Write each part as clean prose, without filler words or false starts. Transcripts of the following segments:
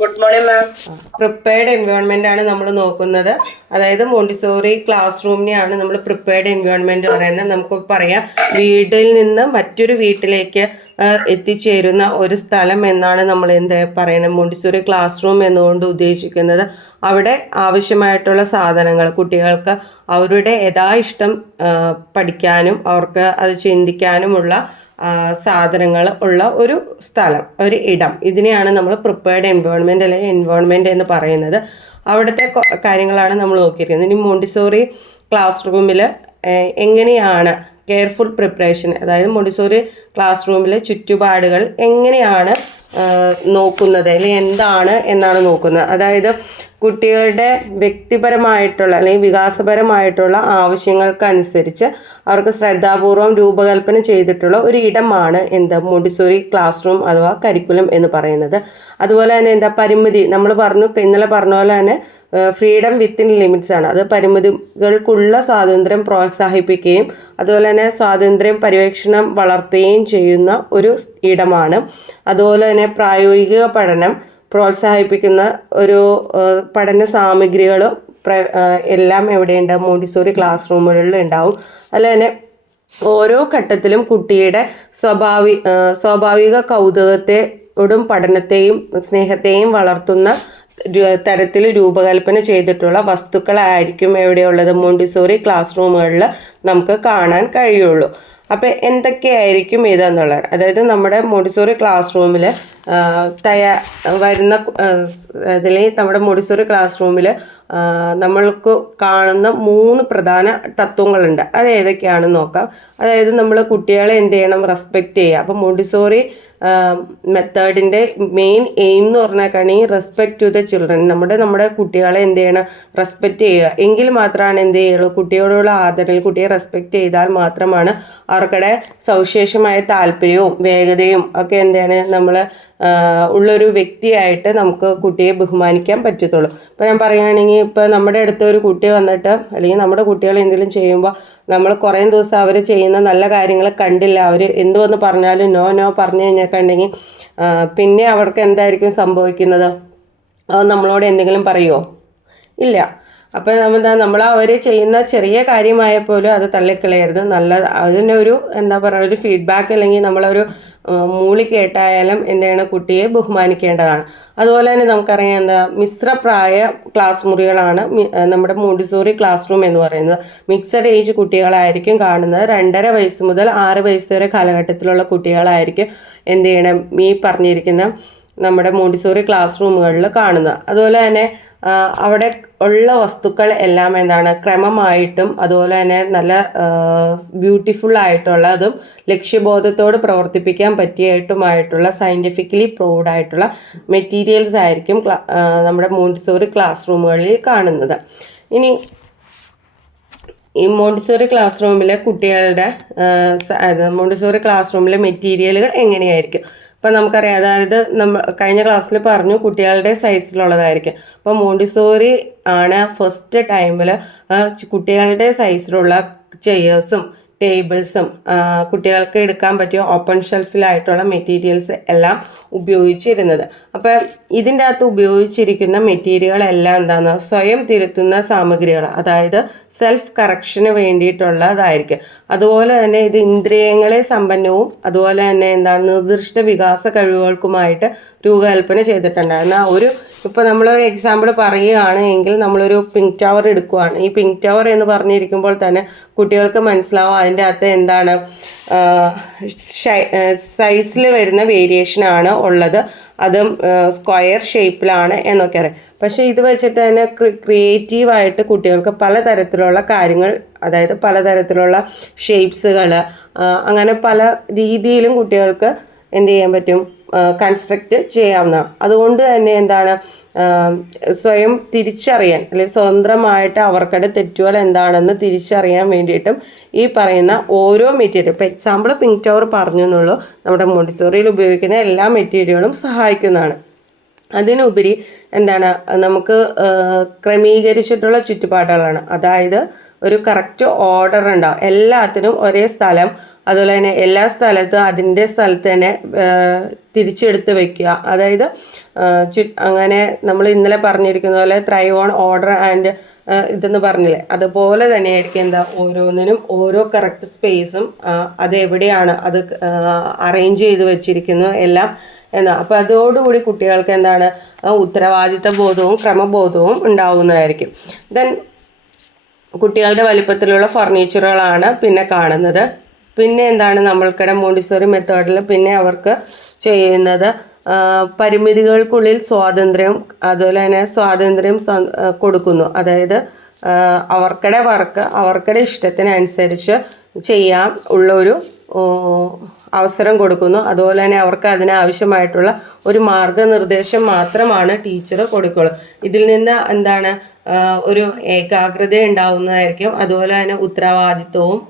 Good morning ma'am. Prepared environment ആണ് നമ്മൾ നോക്കുന്നത്. അതായത് മോണ്ടിസോറി ക്ലാസ് റൂമിനെയാണ് നമ്മൾ പ്രിപ്പയർഡ് എൻവയോൺമെന്റ് പറയുന്നത്. നമുക്ക് പറയാം വീട്ടിൽ നിന്ന് മറ്റൊരു വീട്ടിലേക്ക് എത്തിച്ചേരുന്ന ഒരു സ്ഥലം എന്നാണ് നമ്മൾ പറയുന്നത്. മോണ്ടിസോറി ക്ലാസ് റൂം എന്നുകൊണ്ട് ഉദ്ദേശിക്കുന്നത് അവിടെ ആവശ്യമായിട്ടുള്ള സാധനങ്ങൾ കുട്ടികൾക്ക് അവരുടെ യഥാഇഷ്ടം പഠിക്കാനും അവർക്ക് അത് ചിന്തിക്കാനുമുള്ള സാധനങ്ങൾ ഉള്ള ഒരു സ്ഥലം, ഒരു ഇടം. ഇതിനെയാണ് നമ്മൾ പ്രിപ്പയർഡ് എൻവയോൺമെൻറ്റ് അല്ലെങ്കിൽ എൻവയോൺമെൻറ്റ് എന്ന് പറയുന്നത്. അവിടുത്തെ കാര്യങ്ങളാണ് നമ്മൾ നോക്കിയിരിക്കുന്നത്. ഇനി മോണ്ടിസോറി ക്ലാസ് റൂമിൽ എങ്ങനെയാണ് കെയർഫുൾ പ്രിപ്പറേഷൻ, അതായത് മോണ്ടിസോറി ക്ലാസ് റൂമിലെ ചുറ്റുപാടുകൾ എങ്ങനെയാണ് നോക്കുന്നത് അല്ലെങ്കിൽ എന്താണ് എന്നാണ് നോക്കുന്നത്. അതായത് കുട്ടികളുടെ വ്യക്തിപരമായിട്ടുള്ള അല്ലെങ്കിൽ വികാസപരമായിട്ടുള്ള ആവശ്യങ്ങൾക്കനുസരിച്ച് അവർക്ക് ശ്രദ്ധാപൂർവം രൂപകൽപ്പന ചെയ്തിട്ടുള്ള ഒരു ഇടമാണ് മോണ്ടിസോറി ക്ലാസ് റൂം അഥവാ കരിക്കുലം എന്ന് പറയുന്നത്. അതുപോലെ തന്നെ പരിമിതി, നമ്മൾ ഇന്നലെ പറഞ്ഞ പോലെ തന്നെ ഫ്രീഡം വിത്തിൻ ലിമിറ്റ്സ് ആണ്. അത് പരിമിതികൾക്കുള്ള സ്വാതന്ത്ര്യം പ്രോത്സാഹിപ്പിക്കുകയും അതുപോലെ തന്നെ സ്വാതന്ത്ര്യം പര്യവേക്ഷണം വളർത്തുകയും ചെയ്യുന്ന ഒരു ഇടമാണ്. അതുപോലെ തന്നെ പ്രായോഗിക പഠനം പ്രോത്സാഹിപ്പിക്കുന്ന ഒരു പഠന സാമഗ്രികളും എല്ലാം എവിടെയുണ്ട്? മോണ്ടിസോറി ക്ലാസ് റൂമുകളിൽ ഉണ്ടാവും. അതുപോലെ തന്നെ ഓരോ ഘട്ടത്തിലും കുട്ടിയുടെ സ്വാഭാവിക കൗതുകത്തോടും പഠനത്തെയും സ്നേഹത്തെയും വളർത്തുന്ന തരത്തിൽ രൂപകൽപ്പന ചെയ്തിട്ടുള്ള വസ്തുക്കളായിരിക്കും എവിടെയുള്ളത്? മോണ്ടിസോറി ക്ലാസ് റൂമുകളിൽ നമുക്ക് കാണാൻ കഴിയുള്ളൂ. അപ്പോൾ എന്തൊക്കെയായിരിക്കും ഇതെന്നുള്ളത്, അതായത് നമ്മുടെ മോണ്ടിസോറി ക്ലാസ് റൂമിൽ വരുന്ന നമ്മുടെ മോണ്ടിസോറി ക്ലാസ് റൂമിൽ നമ്മൾക്ക് കാണുന്ന 3 പ്രധാന തത്വങ്ങളുണ്ട്. അത് ഏതൊക്കെയാണെന്ന് നോക്കാം. അതായത് നമ്മൾ കുട്ടികളെ എന്ത് ചെയ്യണം? റെസ്പെക്റ്റ് ചെയ്യുക. അപ്പം മോണ്ടിസോറി മെത്തേഡിൻ്റെ മെയിൻ എയിം എന്ന് പറഞ്ഞാൽ റെസ്പെക്റ്റ് ടു ദ ചിൽഡ്രൻ. നമ്മുടെ കുട്ടികളെ എന്ത് ചെയ്യണം? റെസ്പെക്റ്റ് ചെയ്യുക. എങ്കിൽ മാത്രമാണ് എന്ത് ചെയ്യുള്ളൂ? കുട്ടിയോടുള്ള ആദരവ്, കുട്ടിയെ റെസ്പെക്റ്റ് ചെയ്താൽ മാത്രമാണ് അവർക്കടെ സവിശേഷമായ താല്പര്യവും വേഗതയും ഒക്കെ എന്താണ് നമ്മൾ ഉള്ളൊരു വ്യക്തിയായിട്ട് നമുക്ക് കുട്ടിയെ ബഹുമാനിക്കാൻ പറ്റത്തുള്ളൂ. ഇപ്പോൾ ഞാൻ പറയുകയാണെങ്കിൽ ഇപ്പോൾ നമ്മുടെ അടുത്ത് ഒരു കുട്ടി വന്നിട്ട് അല്ലെങ്കിൽ നമ്മുടെ കുട്ടികൾ എന്തെങ്കിലും ചെയ്യുമ്പോൾ നമ്മൾ കുറേ ദിവസം അവർ ചെയ്യുന്ന നല്ല കാര്യങ്ങൾ കണ്ടില്ല, അവർ എന്തുവെന്ന് പറഞ്ഞാലും നോ പറഞ്ഞു കഴിഞ്ഞിട്ടുണ്ടെങ്കിൽ പിന്നെ അവർക്ക് എന്തായിരിക്കും സംഭവിക്കുന്നത്? അത് നമ്മളോട് എന്തെങ്കിലും പറയുമോ? ഇല്ല. അപ്പോൾ നമ്മൾ അവർ ചെയ്യുന്ന ചെറിയ കാര്യമായപ്പോലും അത് തള്ളിക്കളയരുത്. അതിനൊരു ഒരു ഫീഡ്ബാക്ക് അല്ലെങ്കിൽ നമ്മളൊരു മൂളി കേട്ടായാലും എന്താണ് കുട്ടിയെ ബഹുമാനിക്കേണ്ടതാണ്. അതുപോലെ തന്നെ നമുക്കറിയാം മിശ്രപ്രായ ക്ലാസ് മുറികളാണ് നമ്മുടെ മോണ്ടിസോറി ക്ലാസ് റൂം എന്ന് പറയുന്നത്. മിക്സഡ് ഏജ് കുട്ടികളായിരിക്കും കാണുന്നത്. 2.5 വയസ്സ് മുതൽ 6 വയസ്സ് വരെ കാലഘട്ടത്തിലുള്ള കുട്ടികളായിരിക്കും എന്ത് ചെയ്യണം ഈ പറഞ്ഞിരിക്കുന്ന നമ്മുടെ മോണ്ടിസോറി ക്ലാസ് റൂമുകളിൽ കാണുന്നത്. അതുപോലെ തന്നെ അവിടെ ഉള്ള വസ്തുക്കൾ എല്ലാം ക്രമമായിട്ടും അതുപോലെ തന്നെ നല്ല ബ്യൂട്ടിഫുൾ ആയിട്ടുള്ളതും ലക്ഷ്യബോധത്തോട് പ്രവർത്തിപ്പിക്കാൻ പറ്റിയിട്ടുമായിട്ടുള്ള സയൻറ്റിഫിക്കലി പ്രൂവ്ഡ് ആയിട്ടുള്ള മെറ്റീരിയൽസ് ആയിരിക്കും നമ്മുടെ മോണ്ടിസോറി ക്ലാസ് റൂമുകളിൽ കാണുന്നത്. ഇനി ഈ മോണ്ടിസോറി ക്ലാസ് റൂമിലെ മോണ്ടിസോറി ക്ലാസ് റൂമിലെ മെറ്റീരിയലുകൾ എങ്ങനെയായിരിക്കും? ഇപ്പം നമുക്കറിയാം, അതായത് കഴിഞ്ഞ ക്ലാസ്സിൽ പറഞ്ഞു കുട്ടികളുടെ സൈസിലുള്ളതായിരിക്കും. അപ്പോൾ മോണ്ടിസോറി ആണ് ഫസ്റ്റ് ടൈമിൽ കുട്ടികളുടെ സൈസിലുള്ള ചെയേഴ്സും ടേബിൾസും കുട്ടികൾക്ക് എടുക്കാൻ പറ്റിയ ഓപ്പൺ ഷെൽഫിലായിട്ടുള്ള മെറ്റീരിയൽസ് എല്ലാം ഉപയോഗിച്ചിരുന്നത്. അപ്പോൾ ഇതിൻ്റെ അകത്ത് ഉപയോഗിച്ചിരിക്കുന്ന മെറ്റീരിയലെല്ലാം സ്വയം തിരുത്തുന്ന സാമഗ്രികൾ, അതായത് സെൽഫ് കറക്ഷന് വേണ്ടിയിട്ടുള്ളതായിരിക്കും. അതുപോലെ തന്നെ ഇത് ഇന്ദ്രിയങ്ങളെ സമ്പന്നവും അതുപോലെ തന്നെ നിർദ്ദിഷ്ട വികാസ കഴിവുകൾക്കുമായിട്ട് രൂപകൽപ്പന ചെയ്തിട്ടുണ്ടായിരുന്നു. ഇപ്പോൾ നമ്മളൊരു എക്സാമ്പിൾ പറയുകയാണ് എങ്കിൽ നമ്മളൊരു പിങ്ക് ടവർ എടുക്കുകയാണ്. ഈ പിങ്ക് ടവർ എന്ന് പറഞ്ഞിരിക്കുമ്പോൾ തന്നെ കുട്ടികൾക്ക് മനസ്സിലാവും അതിൻ്റെ അകത്ത് സൈസിൽ വരുന്ന വേരിയേഷനാണ് ഉള്ളത്. അതും സ്ക്വയർ ഷേപ്പിലാണ് എന്നൊക്കെ അറിയാം. പക്ഷേ ഇത് വെച്ചിട്ട് തന്നെ ക്രിയേറ്റീവായിട്ട് കുട്ടികൾക്ക് പലതരത്തിലുള്ള കാര്യങ്ങൾ, അതായത് പലതരത്തിലുള്ള ഷേപ്സുകൾ, അങ്ങനെ പല രീതിയിലും കുട്ടികൾക്ക് എന്ത് ചെയ്യാൻ പറ്റും? കൺസ്ട്രക്റ്റ് ചെയ്യാവുന്നതാണ്. അതുകൊണ്ട് തന്നെ സ്വയം തിരിച്ചറിയാൻ അല്ലെങ്കിൽ സ്വതന്ത്രമായിട്ട് അവർക്കടെ തെറ്റുകൾ എന്താണെന്ന് തിരിച്ചറിയാൻ വേണ്ടിയിട്ടും ഈ പറയുന്ന ഓരോ മെറ്റീരിയൽ, ഇപ്പോൾ എക്സാമ്പിൾ പിങ്ക് ടവർ പറഞ്ഞു എന്നുള്ളൂ, നമ്മുടെ മോണ്ടിസോറിയിൽ ഉപയോഗിക്കുന്ന എല്ലാ മെറ്റീരിയലുകളും സഹായിക്കുന്നതാണ്. അതിനുപരി നമുക്ക് ക്രമീകരിച്ചിട്ടുള്ള ചുറ്റുപാടുകളാണ്. അതായത് ഒരു കറക്റ്റ് ഓർഡർ ഉണ്ടാവും. എല്ലാത്തിനും ഒരേ സ്ഥലം, അതുപോലെ തന്നെ എല്ലാ സ്ഥലത്തും അതിൻ്റെ സ്ഥലത്ത് തന്നെ തിരിച്ചെടുത്ത് വെക്കുക. അതായത് അങ്ങനെ നമ്മൾ ഇന്നലെ പറഞ്ഞിരിക്കുന്ന പോലെ ത്രൈവ് ഓർഡർ ആൻഡ് ഇതെന്ന് പറഞ്ഞില്ലേ, അതുപോലെ തന്നെ ആയിരിക്കും എന്താ ഓരോന്നിനും ഓരോ കറക്റ്റ് സ്പേസും അതെവിടെയാണ് അത് അറേഞ്ച് ചെയ്ത് വെച്ചിരിക്കുന്നു എല്ലാം എന്നാ. അപ്പം അതോടുകൂടി കുട്ടികൾക്ക് എന്താണ് ഉത്തരവാദിത്ത ബോധവും ക്രമബോധവും ഉണ്ടാവുന്നതായിരിക്കും. ദെൻ കുട്ടികളുടെ വലിപ്പത്തിലുള്ള ഫർണിച്ചറുകളാണ് പിന്നെ കാണുന്നത്. പിന്നെ എന്താണ് നമ്മൾക്കിടെ മോണ്ടിസോറി മെത്തേഡിൽ പിന്നെ അവർക്ക് ചെയ്യുന്നത് പരിമിതികൾക്കുള്ളിൽ സ്വാതന്ത്ര്യം, അതുപോലെ തന്നെ സ്വാതന്ത്ര്യം കൊടുക്കുന്നു. അതായത് അവർക്കിടെ വർക്ക് അവർക്കിടെ ഇഷ്ടത്തിനനുസരിച്ച് ചെയ്യാൻ ഉള്ളൊരു അവസരം കൊടുക്കുന്നു. അതുപോലെ തന്നെ അവർക്ക് അതിനാവശ്യമായിട്ടുള്ള ഒരു മാർഗനിർദ്ദേശം മാത്രമാണ് ടീച്ചർ കൊടുക്കുള്ളൂ. ഇതിൽ നിന്ന് എന്താണ് ഒരു ഏകാഗ്രത ഉണ്ടാവുന്നതായിരിക്കും. അതുപോലെ തന്നെ ഉത്തരവാദിത്വവും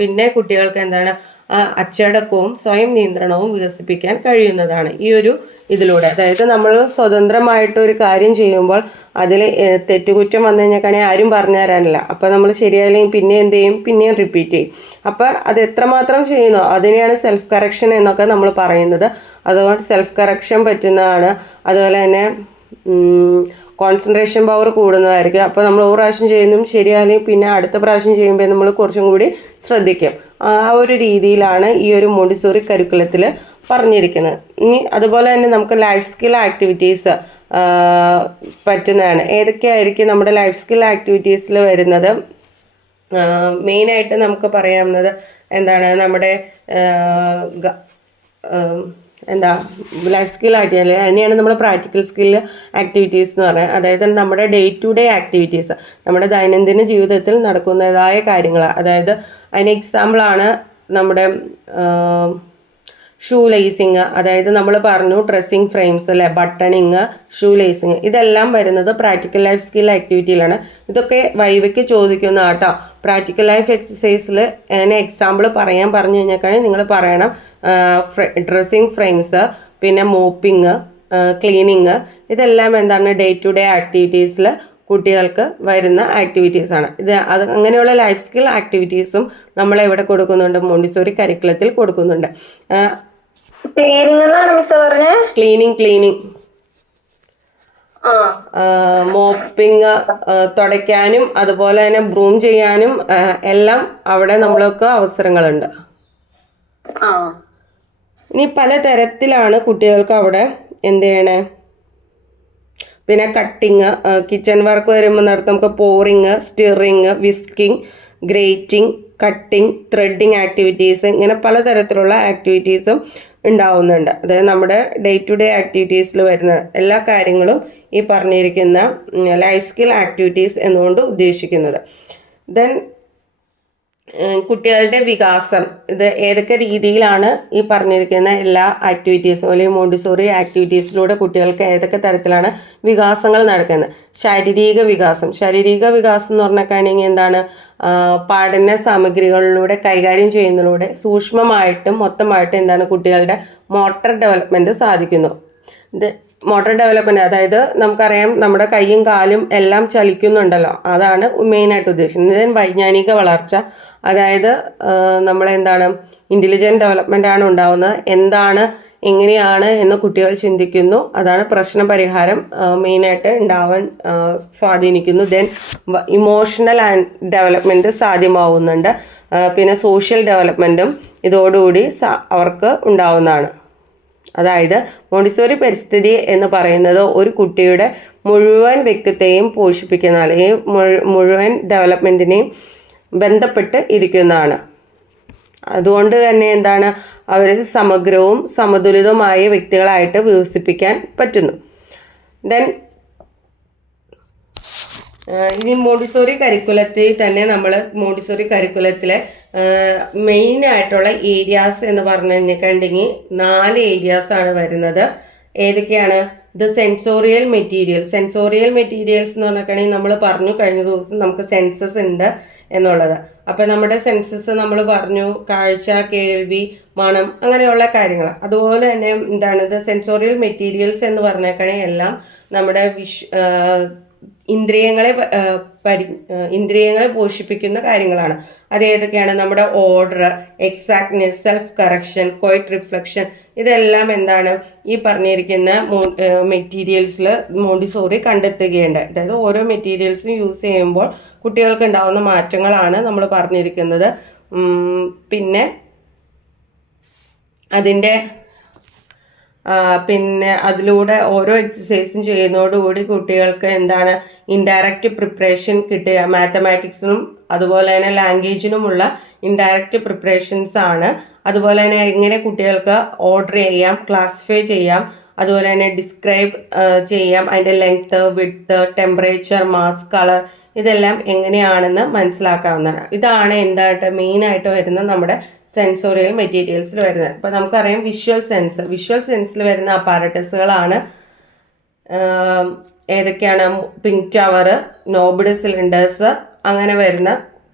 പിന്നെ കുട്ടികൾക്ക് എന്താണ് അച്ചടക്കവും സ്വയം നിയന്ത്രണവും വികസിപ്പിക്കാൻ കഴിയുന്നതാണ് ഈ ഒരു ഇതിലൂടെ. അതായത് നമ്മൾ സ്വതന്ത്രമായിട്ട് ഒരു കാര്യം ചെയ്യുമ്പോൾ അതിൽ തെറ്റുകുറ്റം വന്നു കഴിഞ്ഞാൽ ആരും പറഞ്ഞു തരാനില്ല. അപ്പോൾ നമ്മൾ ശരിയായില്ലെങ്കിൽ പിന്നെ എന്ത് ചെയ്യും, പിന്നെയും റിപ്പീറ്റ് ചെയ്യും. അപ്പോൾ അത് എത്രമാത്രം ചെയ്യുന്നോ അതിനെയാണ് സെൽഫ് കറക്ഷൻ എന്നൊക്കെ നമ്മൾ പറയുന്നത്. അതുകൊണ്ട് സെൽഫ് കറക്ഷൻ പറ്റുന്നതാണ്. അതുപോലെ തന്നെ കോൺസെൻട്രേഷൻ പവർ കൂടുന്നതായിരിക്കും. അപ്പോൾ നമ്മൾ ഒരു പ്രാവശ്യം ചെയ്യുന്നതും ശരിയാല്ലെങ്കിൽ പിന്നെ അടുത്ത പ്രാവശ്യം ചെയ്യുമ്പോൾ നമ്മൾ കുറച്ചും കൂടി ശ്രദ്ധിക്കും. ആ ഒരു രീതിയിലാണ് ഈ ഒരു മോണ്ടിസോറി കരിക്കുലത്തിൽ പറഞ്ഞിരിക്കുന്നത്. ഇനി അതുപോലെ തന്നെ നമുക്ക് ലൈഫ് സ്കിൽ ആക്ടിവിറ്റീസ് പറ്റുന്നതാണ്. ഏതൊക്കെയായിരിക്കും നമ്മുടെ ലൈഫ് സ്കിൽ ആക്ടിവിറ്റീസിൽ വരുന്നത്? മെയിനായിട്ട് നമുക്ക് പറയാവുന്നത് എന്താണ്, നമ്മുടെ ലൈഫ് സ്കിൽ ആക്ടിവിറ്റി അതിനെയാണ് നമ്മൾ പ്രാക്ടിക്കൽ സ്കിൽ ആക്ടിവിറ്റീസ് എന്ന് പറയുന്നത്. അതായത് നമ്മുടെ ഡേ ടു ഡേ ആക്ടിവിറ്റീസ്, നമ്മുടെ ദൈനംദിന ജീവിതത്തിൽ നടക്കുന്നതായ കാര്യങ്ങൾ. അതായത് അതിന് എക്സാമ്പിളാണ് നമ്മുടെ ഷൂ ലേസിങ്. അതായത് നമ്മൾ പറഞ്ഞു ഡ്രസ്സിങ് ഫ്രെയിംസ് അല്ലെ, ബട്ടണിങ്, ഷൂ ലേസിങ്, ഇതെല്ലാം വരുന്നത് പ്രാക്ടിക്കൽ ലൈഫ് സ്കിൽ ആക്ടിവിറ്റിയിലാണ്. ഇതൊക്കെ വൈവയ്ക്ക് ചോദിക്കുന്ന കേട്ടോ. പ്രാക്ടിക്കൽ ലൈഫ് എക്സസൈസിൽ അതിന് എക്സാമ്പിൾ പറഞ്ഞു കഴിഞ്ഞാൽ നിങ്ങൾ പറയണം ഡ്രസ്സിങ് ഫ്രെയിംസ്, പിന്നെ മോപ്പിങ്, ക്ലീനിങ്, ഇതെല്ലാം എന്താണ് ഡേ ടു ഡേ ആക്ടിവിറ്റീസിൽ കുട്ടികൾക്ക് വരുന്ന ആക്ടിവിറ്റീസാണ്. അങ്ങനെയുള്ള ലൈഫ് സ്കിൽ ആക്ടിവിറ്റീസും നമ്മളെവിടെ കൊടുക്കുന്നുണ്ട്, മോണ്ടിസോറി കരിക്കുലത്തിൽ കൊടുക്കുന്നുണ്ട്. ക്ലീനിങ്, മോപ്പിങ്, തുടയ്ക്കാനും അതുപോലെ തന്നെ ബ്രൂം ചെയ്യാനും എല്ലാം അവിടെ നമ്മൾക്ക് അവസരങ്ങളുണ്ട്. ഇനി പലതരത്തിലാണ് കുട്ടികൾക്ക് അവിടെ എന്ത് ചെയ്യണേ. പിന്നെ കട്ടിങ്, കിച്ചൺ വർക്ക് വരുമ്പോൾ നമുക്ക് pouring, stirring, whisking, grating, cutting, threading activities, ഇങ്ങനെ പലതരത്തിലുള്ള ആക്ടിവിറ്റീസും ഉണ്ടാവുന്നുണ്ട്. അതായത് നമ്മുടെ ഡേ ടു ഡേ ആക്ടിവിറ്റീസിൽ വരുന്ന എല്ലാ കാര്യങ്ങളും ഈ പറഞ്ഞിരിക്കുന്ന ലൈഫ് സ്കിൽ ആക്ടിവിറ്റീസ് എന്നുകൊണ്ട് ഉദ്ദേശിക്കുന്നത്. ദെൻ കുട്ടികളുടെ വികാസം, ഇത് ഏതൊക്കെ രീതിയിലാണ് ഈ പറഞ്ഞിരിക്കുന്ന എല്ലാ ആക്ടിവിറ്റീസും അല്ലെങ്കിൽ മോണ്ടിസോറി ആക്ടിവിറ്റീസിലൂടെ കുട്ടികൾക്ക് ഏതൊക്കെ തരത്തിലാണ് വികാസങ്ങൾ നടക്കുന്നത്. ശാരീരിക വികാസം എന്ന് പറഞ്ഞിട്ടുണ്ടെങ്കിൽ എന്താണ്, പഠന സാമഗ്രികളിലൂടെ കൈകാര്യം ചെയ്യുന്നതിലൂടെ സൂക്ഷ്മമായിട്ടും മൊത്തമായിട്ടും എന്താണ് കുട്ടികളുടെ മോട്ടോർ ഡെവലപ്മെൻറ്റ് സാധിക്കുന്നു. ഇത് മോട്ടോർ ഡെവലപ്മെൻറ്റ്, അതായത് നമുക്കറിയാം നമ്മുടെ കൈയും കാലും എല്ലാം ചലിക്കുന്നുണ്ടല്ലോ, അതാണ് മെയിനായിട്ട് ഉദ്ദേശിക്കുന്നത്. വൈജ്ഞാനിക വളർച്ച, അതായത് നമ്മളെന്താണ് ഇൻ്റലിജൻറ്റ് ഡെവലപ്മെൻ്റ് ആണ് ഉണ്ടാവുന്നത്. എന്താണ് എങ്ങനെയാണ് എന്ന് കുട്ടികൾ ചിന്തിക്കുന്നു, അതാണ് പ്രശ്ന പരിഹാരം മെയിനായിട്ട് ഉണ്ടാവാൻ സ്വാധീനിക്കുന്നു. ദെൻ ഇമോഷണൽ ആൻഡ് ഡെവലപ്മെൻറ്റ് സാധ്യമാവുന്നുണ്ട്. പിന്നെ സോഷ്യൽ ഡെവലപ്മെൻറ്റും ഇതോടുകൂടി അവർക്ക് ഉണ്ടാവുന്നതാണ്. അതായത് മോണ്ടിസോറി പരിസ്ഥിതി എന്ന് പറയുന്നത് ഒരു കുട്ടിയുടെ മുഴുവൻ വ്യക്തിത്വത്തെയും പോഷിപ്പിക്കുന്ന അല്ലെങ്കിൽ മുഴുവൻ ഡെവലപ്മെൻറ്റിനെയും ബന്ധപ്പെട്ട് ഇരിക്കുന്നതാണ്. അതുകൊണ്ട് തന്നെ എന്താണ് അവർ സമഗ്രവും സമതുലിതവുമായ വ്യക്തികളായിട്ട് വികസിപ്പിക്കാൻ പറ്റുന്നു. ദെൻ ഇനി മോണ്ടിസോറി കരിക്കുലത്തിൽ തന്നെ നമ്മൾ മോണ്ടിസോറി കരിക്കുലത്തിലെ മെയിനായിട്ടുള്ള ഏരിയാസ് എന്ന് പറഞ്ഞു കഴിഞ്ഞിട്ടുണ്ടെങ്കിൽ 4 ഏരിയാസാണ് വരുന്നത്. ഏതൊക്കെയാണ്? ഇത് സെൻസോറിയൽ മെറ്റീരിയൽസ് എന്ന് പറഞ്ഞിട്ടുണ്ടെങ്കിൽ നമ്മൾ പറഞ്ഞു കഴിഞ്ഞ ദിവസം നമുക്ക് സെൻസസ് ഉണ്ട് എന്നുള്ളത്. അപ്പം നമ്മുടെ സെൻസസ് നമ്മൾ പറഞ്ഞു കാഴ്ച, കേൾവി, മണം, അങ്ങനെയുള്ള കാര്യങ്ങൾ. അതുപോലെ തന്നെ എന്താണിത് സെൻസോറിയൽ മെറ്റീരിയൽസ് എന്ന് പറഞ്ഞേക്കണേ എല്ലാം നമ്മുടെ ഇന്ദ്രിയങ്ങളെ ഇന്ദ്രിയങ്ങളെ പോഷിപ്പിക്കുന്ന കാര്യങ്ങളാണ്. അത് ഏതൊക്കെയാണ്? നമ്മുടെ order, exactness, self correction, quite reflection, ഇതെല്ലാം എന്താണ് ഈ പറഞ്ഞിരിക്കുന്ന മെറ്റീരിയൽസിൽ മോണ്ടിസോറി കണ്ടെത്തുകയുണ്ട്. അതായത് ഓരോ മെറ്റീരിയൽസും യൂസ് ചെയ്യുമ്പോൾ കുട്ടികൾക്ക് ഉണ്ടാകുന്ന മാറ്റങ്ങളാണ് നമ്മൾ പറഞ്ഞിരിക്കുന്നത്. പിന്നെ അതിലൂടെ ഓരോ എക്സസൈസും ചെയ്യുന്നതോടുകൂടി കുട്ടികൾക്ക് എന്താണ് ഇൻഡയറക്റ്റ് പ്രിപ്പറേഷൻ കിട്ടുക. മാത്തമാറ്റിക്സിനും അതുപോലെ തന്നെ ലാംഗ്വേജിനുമുള്ള ഇൻഡയറക്റ്റ് പ്രിപ്പറേഷൻസ് ആണ്. അതുപോലെ തന്നെ എങ്ങനെ കുട്ടികൾക്ക് ഓർഡർ ചെയ്യാം, ക്ലാസിഫൈ ചെയ്യാം, അതുപോലെ തന്നെ ഡിസ്ക്രൈബ് ചെയ്യാം, അതിൻ്റെ length, width, temperature, mass, colour, ഇതെല്ലാം എങ്ങനെയാണെന്ന് മനസ്സിലാക്കാവുന്നതാണ്. ഇതാണ് എന്തായിട്ട് മെയിനായിട്ട് വരുന്ന നമ്മുടെ സെൻസോറിയൽ മെറ്റീരിയൽസിൽ വരുന്നത്. അപ്പോൾ നമുക്കറിയാം വിഷ്വൽ സെൻസിൽ വരുന്ന അപ്പാരറ്റസുകളാണ് ഏതൊക്കെയാണ്? പിങ്ക് ടവർ, നോബിഡ് സിലിണ്ടേഴ്സ്, അങ്ങനെ വരുന്ന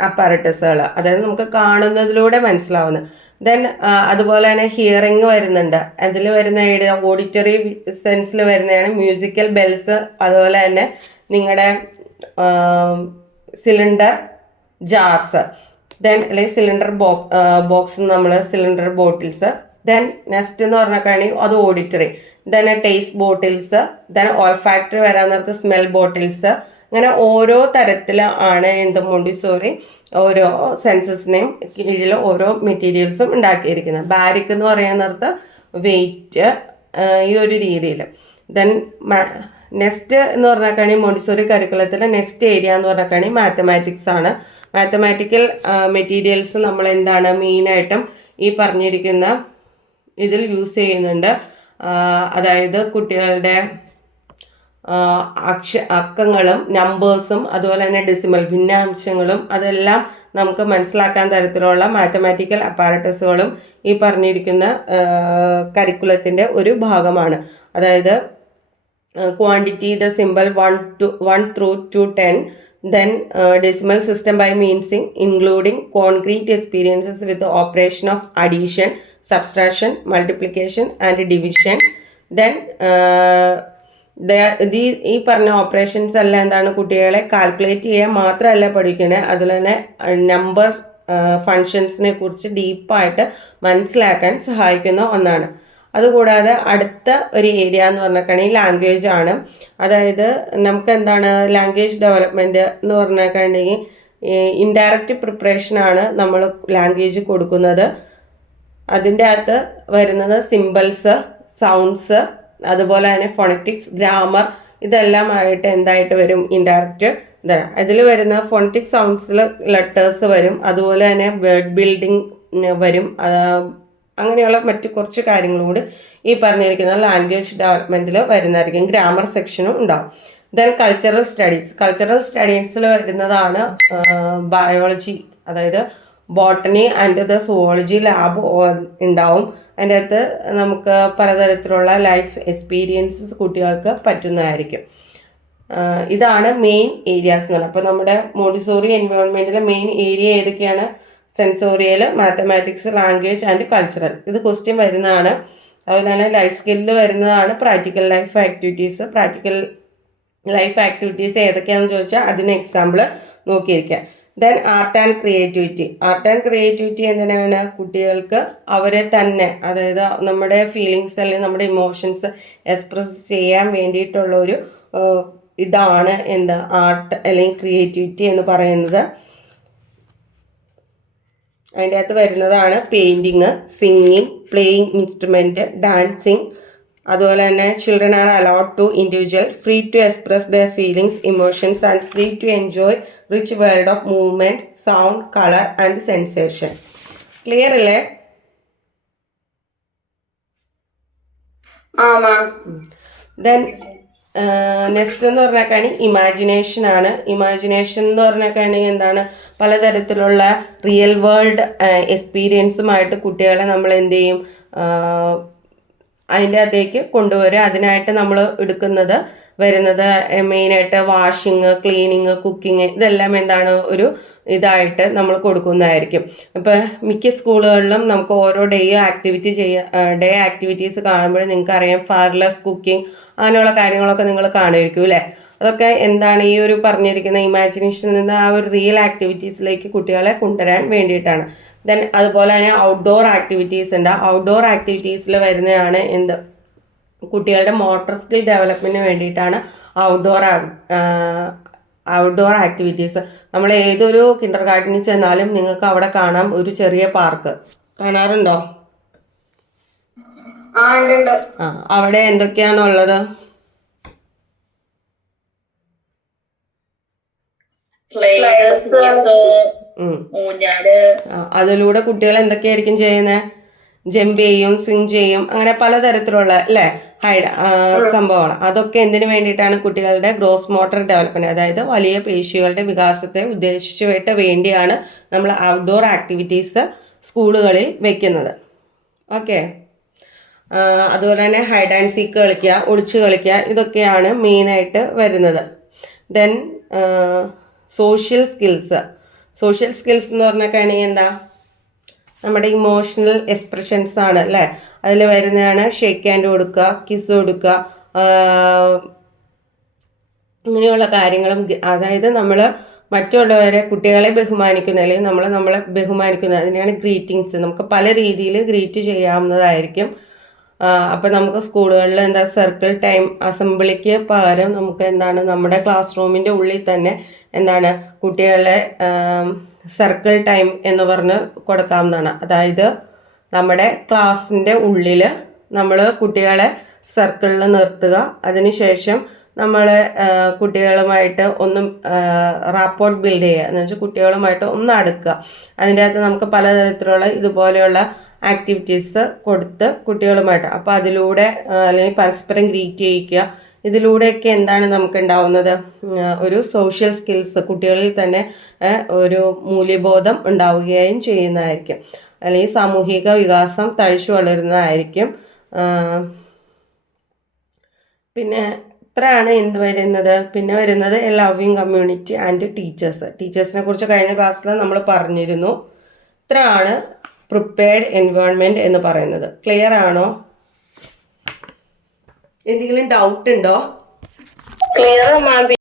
അപ്പാരറ്റസുകൾ, അതായത് നമുക്ക് കാണുന്നതിലൂടെ മനസ്സിലാവുന്നത്. ദെൻ അതുപോലെ തന്നെ ഹിയറിംഗ് വരുന്നുണ്ട്. അതിൽ വരുന്ന ഓഡിറ്ററി സെൻസിൽ വരുന്നതാണ് മ്യൂസിക്കൽ ബെൽസ്, അതുപോലെ തന്നെ നിങ്ങളുടെ സിലിണ്ടർ ജാർസ്, ദെൻ അല്ലെങ്കിൽ സിലിണ്ടർ ബോക്സ്, നമ്മൾ സിലിണ്ടർ ബോട്ടിൽസ്. ദെൻ നെക്സ്റ്റ് എന്ന് പറഞ്ഞാൽ അത് auditory. Then taste bottles, then olfactory വരാൻ നേരത്ത് സ്മെൽ ബോട്ടിൽസ്. അങ്ങനെ ഓരോ തരത്തിൽ ആണ് മോണ്ടിസോറി ഓരോ സെൻസസിനെയും കീഴിൽ ഓരോ മെറ്റീരിയൽസും ഉണ്ടാക്കിയിരിക്കുന്നത്. ബാരിക് എന്ന് പറയാൻ നേരത്ത് വെയിറ്റ്, ഈ ഒരു രീതിയിൽ. ദെൻ നെക്സ്റ്റ് എന്ന് പറഞ്ഞാൽ മോണ്ടിസോറി കരിക്കുലത്തിലെ നെക്സ്റ്റ് ഏരിയ എന്ന് പറഞ്ഞാൽ മാത്തമാറ്റിക്സ് ആണ്. മാത്തമാറ്റിക്കൽ മെറ്റീരിയൽസ് നമ്മൾ എന്താണ് മെയിനായിട്ടും ഈ പറഞ്ഞിരിക്കുന്ന ഇതിൽ യൂസ് ചെയ്യുന്നുണ്ട്. അതായത് കുട്ടികളുടെ അക്കങ്ങളും നമ്പേഴ്സും അതുപോലെ തന്നെ ഡെസിമൽ ഭിന്നാംശങ്ങളും അതെല്ലാം നമുക്ക് മനസ്സിലാക്കാൻ തരത്തിലുള്ള മാത്തമാറ്റിക്കൽ അപ്പാരറ്റസുകളും ഈ പറഞ്ഞിരിക്കുന്ന കരിക്കുലത്തിൻ്റെ ഒരു ഭാഗമാണ്. അതായത് quantity, the symbol 1 through to 10, then decimal system by means including concrete experiences with the operation of addition, subtraction, multiplication and division. Then ഈ പറഞ്ഞ ഓപ്പറേഷൻസ് എല്ലാം എന്താണ് കുട്ടികളെ കാൽക്കുലേറ്റ് ചെയ്യാൻ മാത്രമല്ല പഠിക്കുന്നത്, അതുപോലെ തന്നെ നമ്പേഴ്സ് ഫങ്ഷൻസിനെ കുറിച്ച് ഡീപ്പായിട്ട് മനസ്സിലാക്കാൻ സഹായിക്കുന്ന ഒന്നാണ്. അതുകൂടാതെ അടുത്ത ഒരു ഏരിയ എന്ന് പറഞ്ഞിട്ടുണ്ടെങ്കിൽ ലാംഗ്വേജ് ആണ്. അതായത് നമുക്ക് എന്താണ് ലാംഗ്വേജ് ഡെവലപ്മെൻറ്റ് എന്ന് പറഞ്ഞിട്ടുണ്ടെങ്കിൽ ഇൻഡയറക്റ്റ് പ്രിപ്പറേഷനാണ് നമ്മൾ ലാംഗ്വേജ് കൊടുക്കുന്നത്. അതിൻ്റെ അകത്ത് വരുന്നത് സിമ്പിൾസ്, സൗണ്ട്സ്, അതുപോലെ തന്നെ ഫോണറ്റിക്സ്, ഗ്രാമർ, ഇതെല്ലാമായിട്ട് എന്തായിട്ട് വരും? ഇൻഡയറക്റ്റ് ഇതാണ്. അതിൽ വരുന്ന ഫോണറ്റിക് സൗണ്ട്സിൽ ലെറ്റേഴ്സ് വരും, അതുപോലെ തന്നെ വേർഡ് ബിൽഡിംഗ് വരും, അങ്ങനെയുള്ള മറ്റു കുറച്ച് കാര്യങ്ങളും കൂടി ഈ പറഞ്ഞിരിക്കുന്ന ലാംഗ്വേജ് ഡെവലപ്മെൻറ്റിൽ വരുന്നതായിരിക്കും. ഗ്രാമർ സെക്ഷനും ഉണ്ടാവും. ദെൻ കൾച്ചറൽ സ്റ്റഡീസിൽ വരുന്നതാണ് ബയോളജി, അതായത് botany and the zoology lab ഉണ്ടാവും. അതിൻ്റെ അകത്ത് നമുക്ക് പലതരത്തിലുള്ള ലൈഫ് എക്സ്പീരിയൻസസ് കുട്ടികൾക്ക് പറ്റുന്നതായിരിക്കും. ഇതാണ് മെയിൻ ഏരിയാസ് എന്ന് പറയുന്നത്. അപ്പോൾ നമ്മുടെ മോണ്ടിസോറി എൻവയോൺമെൻറ്റിലെ മെയിൻ ഏരിയ ഏതൊക്കെയാണ്? Sensorial, mathematics, language and cultural. ഇത് ക്വസ്റ്റ്യൻ വരുന്നതാണ്. അതുപോലെ തന്നെ ലൈഫ് സ്കില്ലിൽ വരുന്നതാണ് practical life activities. Practical life activities ഏതൊക്കെയാണെന്ന് ചോദിച്ചാൽ അതിന് എക്സാമ്പിൾ നോക്കിയിരിക്കുക. ദെൻ ആർട്ട് ആൻഡ് ക്രിയേറ്റിവിറ്റി എന്തിനാണ്? കുട്ടികൾക്ക് അവരെ തന്നെ, അതായത് നമ്മുടെ ഫീലിങ്സ് അല്ലെങ്കിൽ നമ്മുടെ ഇമോഷൻസ് എക്സ്പ്രസ് ചെയ്യാൻ വേണ്ടിയിട്ടുള്ളൊരു ഇതാണ് എന്താ ആർട്ട് അല്ലെങ്കിൽ ക്രിയേറ്റിവിറ്റി എന്ന് പറയുന്നത്. അതിൻ്റെ അകത്ത് വരുന്നതാണ് painting, singing, playing instrument, dancing. അതുപോലെ തന്നെ children are allowed to individual free to express their feelings, emotions and free to enjoy rich world of movement, sound, colour and sensation. Clear അല്ലേ? Then next എന്ന് പറഞ്ഞാൽ imagination ആണ്. Imagination എന്ന് പറഞ്ഞാൽ എന്താണ്? പലതരത്തിലുള്ള റിയൽ വേൾഡ് എക്സ്പീരിയൻസുമായിട്ട് കുട്ടികളെ നമ്മൾ എന്ത് ചെയ്യും? അതിൻ്റെ അകത്തേക്ക് കൊണ്ടുവരിക. അതിനായിട്ട് നമ്മൾ വരുന്നത് മെയിനായിട്ട് വാഷിങ്, ക്ലീനിങ്, കുക്കിങ്, ഇതെല്ലാം എന്താണ് ഒരു ഇതായിട്ട് നമ്മൾ കൊടുക്കുന്നതായിരിക്കും. ഇപ്പോൾ മിക്ക സ്കൂളുകളിലും നമുക്ക് ഓരോ ഡേ ആക്ടിവിറ്റീസ് കാണുമ്പോൾ നിങ്ങൾക്കറിയാം ഫയർലെസ് കുക്കിംഗ് അങ്ങനെയുള്ള കാര്യങ്ങളൊക്കെ നിങ്ങൾ കാണുമായിരിക്കും അല്ലേ? അതൊക്കെ എന്താണ് ഈ ഒരു പറഞ്ഞിരിക്കുന്ന ഇമാജിനേഷനിൽ നിന്ന് ആ ഒരു റിയൽ ആക്ടിവിറ്റീസിലേക്ക് കുട്ടികളെ കൊണ്ടുവരാൻ വേണ്ടിയിട്ടാണ്. ദെൻ അതുപോലെ തന്നെ ഔട്ട്ഡോർ ആക്ടിവിറ്റീസ് ഉണ്ട്. ഔട്ട്ഡോർ ആക്ടിവിറ്റീസിൽ വരുന്നതാണ് എന്ത്, കുട്ടികളുടെ മോട്ടോർ സ്കിൽ ഡെവലപ്മെന്റിന് വേണ്ടിയിട്ടാണ് ഔട്ട്ഡോർ ആക്ടിവിറ്റീസ്. നമ്മൾ ഏതൊരു കിൻഡർ ഗാർഡനിൽ ചെന്നാലും നിങ്ങൾക്ക് അവിടെ കാണാം ഒരു ചെറിയ പാർക്ക്. കാണാറുണ്ടോ? അവിടെ എന്തൊക്കെയാണ് ഉള്ളത്? അതിലൂടെ കുട്ടികൾ എന്തൊക്കെയായിരിക്കും ചെയ്യുന്നത്? ജമ്പ് ചെയ്യും, സ്വിങ് ചെയ്യും, അങ്ങനെ പലതരത്തിലുള്ള അല്ലേ സംഭവമാണ്. അതൊക്കെ എന്തിനു വേണ്ടിയിട്ടാണ്? കുട്ടികളുടെ ഗ്രോസ് മോട്ടോർ ഡെവലപ്മെന്റ്, അതായത് വലിയ പേശികളുടെ വികാസത്തെ ഉദ്ദേശിച്ചിട്ട് വേണ്ടിയാണ് നമ്മൾ ഔട്ട്ഡോർ ആക്ടിവിറ്റീസ് സ്കൂളുകളിൽ വെക്കുന്നത്. ഓക്കെ. അതുപോലെ തന്നെ ഹൈഡ് ആൻഡ് സീക്ക് കളിക്കുക, ഒളിച്ച് കളിക്കുക, ഇതൊക്കെയാണ് മെയിനായിട്ട് വരുന്നത്. ദെൻ സോഷ്യൽ സ്കിൽസ് എന്ന് പറഞ്ഞാൽ എന്താ? നമ്മുടെ ഇമോഷണൽ എക്സ്പ്രഷൻസ് ആണ് അല്ലേ. അതിൽ വരുന്നതാണ് ഷേക്ക് ഹാൻഡ് കൊടുക്കുക, കിസ് കൊടുക്കുക, ഇങ്ങനെയുള്ള കാര്യങ്ങളും. അതായത് നമ്മൾ മറ്റുള്ളവരെ, കുട്ടികളെ ബഹുമാനിക്കുന്ന, അല്ലെങ്കിൽ നമ്മളെ ബഹുമാനിക്കുന്ന, അതിനെയാണ് ഗ്രീറ്റിങ്സ്. നമുക്ക് പല രീതിയിൽ ഗ്രീറ്റ് ചെയ്യാവുന്നതായിരിക്കും. അപ്പം നമുക്ക് സ്കൂളുകളിൽ എന്താ സർക്കിൾ ടൈം അസംബ്ലിക്ക് പകരം നമുക്ക് എന്താണ് നമ്മുടെ ക്ലാസ് റൂമിൻ്റെ ഉള്ളിൽ തന്നെ എന്താണ് കുട്ടികളെ സർക്കിൾ ടൈം എന്ന് പറഞ്ഞ് കൊടുക്കാവുന്നതാണ്. അതായത് നമ്മുടെ ക്ലാസ്സിൻ്റെ ഉള്ളിൽ നമ്മൾ കുട്ടികളെ സർക്കിളിൽ നിർത്തുക, അതിനുശേഷം നമ്മൾ കുട്ടികളുമായിട്ട് ഒന്ന് റാപ്പോർട്ട് ബിൽഡ് ചെയ്യുക, എന്ന് വെച്ചാൽ കുട്ടികളുമായിട്ട് ഒന്ന് അടുക്കുക. അതിൻ്റെ അകത്ത് നമുക്ക് പലതരത്തിലുള്ള ഇതുപോലെയുള്ള ആക്ടിവിറ്റീസ് കൊടുത്ത് കുട്ടികളുമായിട്ട്, അപ്പോൾ അതിലൂടെ അല്ലെങ്കിൽ പരസ്പരം ഗ്രീറ്റ് ചെയ്യിക്കുക. ഇതിലൂടെയൊക്കെ എന്താണ് നമുക്ക് ഉണ്ടാവുന്നത്? ഒരു സോഷ്യൽ സ്കിൽസ് കുട്ടികളിൽ തന്നെ ഒരു മൂല്യബോധം ഉണ്ടാവുകയും ചെയ്യുന്നതായിരിക്കും, അല്ലെങ്കിൽ സാമൂഹിക വികാസം തഴച്ചു വളരുന്നതായിരിക്കും. പിന്നെ ഇത്രയാണ് എന്ത് വരുന്നത്. പിന്നെ വരുന്നത് എ ലവിങ് കമ്മ്യൂണിറ്റി ആൻഡ് ടീച്ചേഴ്സിനെ കുറിച്ച് കഴിഞ്ഞ ക്ലാസ്സിൽ നമ്മൾ പറഞ്ഞിരുന്നു. ഇത്രയാണ് പ്രിപ്പയർഡ് എൻവയോൺമെന്റ് എന്ന് പറയുന്നത്. ക്ലിയർ ആണോ? എന്തെങ്കിലും ഡൗട്ട് ഉണ്ടോ?